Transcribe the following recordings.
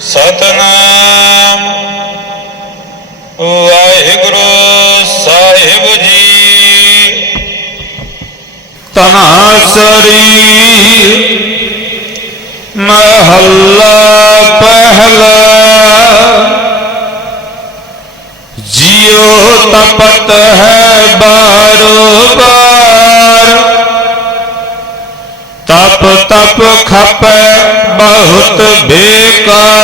ਸਤਨਾਮ। ਵਾਹਿਗੁਰੂ ਸਾਹਿਬ ਜੀ। ਤਨਾਸਰੀ ਮਹੱਲਾ ਪਹਿਲਾ। ਜਿਉ ਤਪਤ ਹੈ ਬਾਰੋ ਬਾਰ। ਤਪ ਤਪ ਖਪੈ ਬਹੁਤ ਬੇਕਾਰ।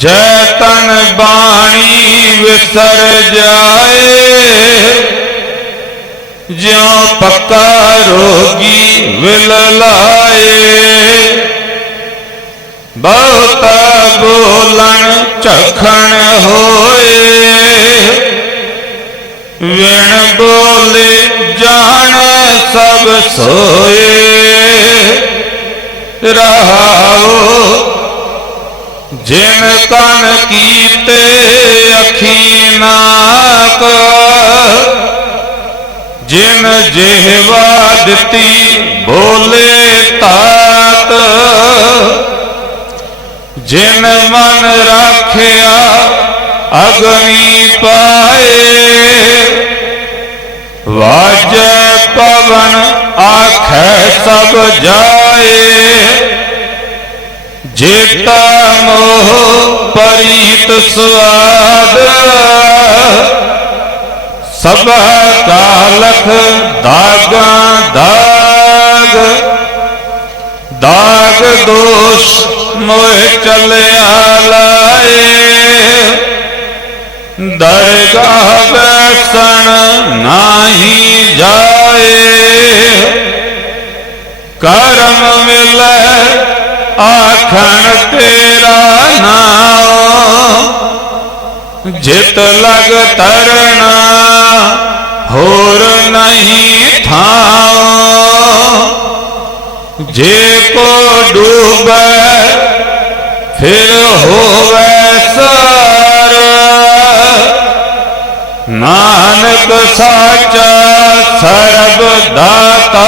ਜੈ ਤਨ ਬਾਣੀ ਵਿਸਰ ਜਾਏ, ਜਿਉ ਪੱਕਾ ਰੋਗੀ ਵਿਲ ਲਾਏ। ਬਹੁਤ ਬੋਲਣ ਝਖਣ ਹੋਏ, ਵਿਣ ਬੋਲੇ ਜਾਣ ਸਭ ਸੋਏ। ਰਹਾਓ ਜਿਨ ਕਨ ਕੀਤੇ ਅਖੀ ਨਾਕ ਜਿਨ ਜਿਹਵਾ ਦਿੱਤੀ ਬੋਲੇ ਤਾਤ, ਜਿਨ ਮਨ ਰੱਖਿਆ ਅਗਨੀ ਪਾਏ, ਵਾਜੈ ਪਵਨ ਆਖੈ ਸਭ ਜਾਏ। ਜੇਤਾ ਮੋਹ ਪਰੀਤ ਸੁਆਦ, ਸਭ ਕਾਲਖ ਦਾਗਾਂ ਦਾਗ ਦਾਗ ਦੋਸ਼ ਮੋਹ ਚਲਿਆ ਲਾਏ। ਦਰਗਾਹ ਬੈਸਣ ਨਾਹੀ ਜਾਏ, ਕਰਮ ਮਿਲੈ ਆਖਣ ਤੇਰਾ ਨਾਮ ਜਿਤ ਲਗ ਤਰਨਾ ਹੋਰ ਨਹੀਂ ਥਾਂ ਜੇ ਕੋ ਡੂਬੈ, ਫਿਰ ਹੋਵੇ ਸਰ। ਨਾਨਕ ਸਾਚਾ ਸਰਬ ਦਾਤਾ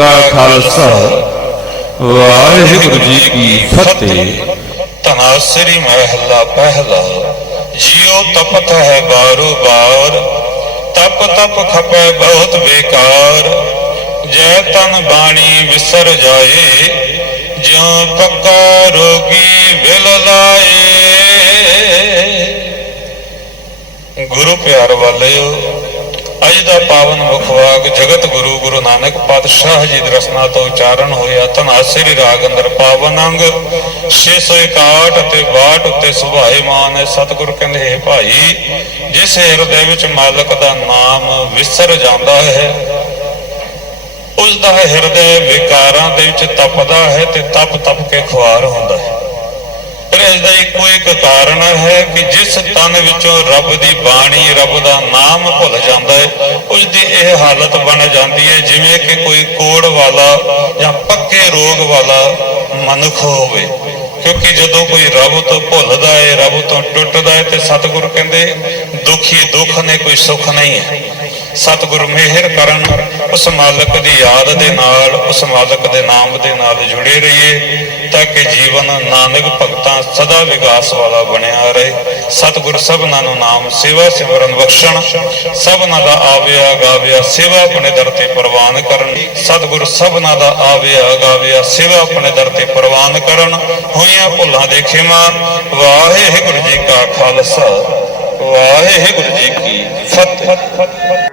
ਕਾ ਖਾਲਸਾ। ਵਾਹਿਗੁਰੂ ਜੀ ਕੀ ਫਤਿਹ। ਤਨਾਸਰੀ ਮਹੱਲਾ ਪਹਿਲਾ। ਜਿਉ ਤਪਤ ਹੈ ਬਾਰੋ ਬਾਰ। ਤਪ ਤਪ ਖਪੈ ਬਹੁਤ ਬੇਕਾਰ। ਜੈ ਤਨ ਬਾਣੀ ਵਿਸਰ ਜਾਏ। ਜਿਉ ਪੱਕਾ ਰੋਗੀ ਵਿਲ ਲਾਏ। ਗੁਰੂ ਪਿਆਰ ਵਾਲਿਓ ਅੱਜ ਦਾ ਪਾਵਨ ਮੁਖਵਾਕ ਜਗਤ ਗੁਰੂ ਗੁਰੂ ਨਾਨਕ ਪਾਤਸ਼ਾਹ ਜੀ ਦੀ ਰਸਨਾ ਤੋਂ ਉਚਾਰਨ ਹੋਇਆ ਧਨਾਸਰੀ ਰਾਗ ਅੰਦਰ ਪਾਵਨ ਅੰਗ 661 ਅਤੇ 62 ਉੱਤੇ ਸੁਭਾਏਮਾਨ ਹੈ। ਸਤਿਗੁਰ ਕਹਿੰਦੇ, ਹੈ ਭਾਈ, ਜਿਸ ਹਿਰਦੇ ਵਿੱਚ ਮਾਲਕ ਦਾ ਨਾਮ ਵਿਸਰ ਜਾਂਦਾ ਹੈ, ਉਸ ਦਾ ਹਿਰਦੇ ਵਿਕਾਰਾਂ ਦੇ ਵਿੱਚ ਤਪਦਾ ਹੈ ਤੇ ਤਪ ਤਪ ਕੇ ਖੁਆਰ ਹੁੰਦਾ ਹੈ। ਪਰ ਇੱਕੋ ਇੱਕ ਕਾਰਨ ਹੈ ਕਿ ਜਿਸ ਤਨ ਵਿੱਚੋਂ ਰੱਬ ਦੀ ਬਾਣੀ ਰੱਬ ਦਾ ਨਾਮ ਭੁੱਲ ਜਾਂਦਾ ਹੈ, ਉਸ ਦੀ ਇਹ ਹਾਲਤ ਬਣ ਜਾਂਦੀ ਹੈ ਜਿਵੇਂ ਕਿ ਕੋਈ ਕੋੜ ਵਾਲਾ ਜਾਂ ਪੱਕੇ ਰੋਗ ਵਾਲਾ ਮਨੁੱਖ ਹੋਵੇ। ਕਿਉਂਕਿ ਜਦੋਂ ਕੋਈ ਰੱਬ ਤੋਂ ਭੁੱਲਦਾ ਹੈ, ਰੱਬ ਤੋਂ ਟੁੱਟਦਾ ਹੈ ਤੇ ਸਤਿਗੁਰ ਕਹਿੰਦੇ, ਦੁਖੀ ਦੁੱਖ ਨੇ ਕੋਈ ਸੁੱਖ ਨਹੀਂ ਹੈ। ਸਤਿਗੁਰ ਮਿਹਰ ਕਰਨ, ਉਸ ਮਾਲਕ ਦੀ ਯਾਦ ਦੇ ਨਾਲ, ਉਸ ਮਾਲਕ ਦੇ ਨਾਮ ਦੇ ਨਾਲ ਜੁੜੇ ਰਹੀਏ, ਤਾਂ ਕਿ ਜੀਵਨ ਨਾਨਕ ਭਗਤਾਂ ਸਦਾ ਵਿਕਾਸ ਵਾਲਾ ਬਣਿਆ ਰਹੇ। ਸਤਿਗੁਰ ਸਭਨਾਂ ਨੂੰ ਨਾਮ ਸੇਵਾ ਸਿਮਰਨ ਬਖਸ਼ਣ। ਸਭਨਾਂ ਦਾ ਆਵਿਆ ਗਾਵਿਆ ਸੇਵਾ ਆਪਣੇ ਦਰ ਤੇ ਪ੍ਰਵਾਨ ਕਰਨ। ਸਤਿਗੁਰ ਸਭਨਾਂ ਦਾ ਆਵਿਆ ਗਾਵਿਆ ਸੇਵਾ ਆਪਣੇ ਦਰ ਤੇ ਪ੍ਰਵਾਨ ਕਰਨ। ਹੋਈਆਂ ਭੁੱਲਾਂ ਦੇ ਖਿਮਾ ਵਾਹਿਗੁਰੂ ਜੀ ਕਾ ਖਾਲਸਾ। ਵਾਹਿਗੁਰੂ ਜੀ ਕੀ ਫਤਿਹ।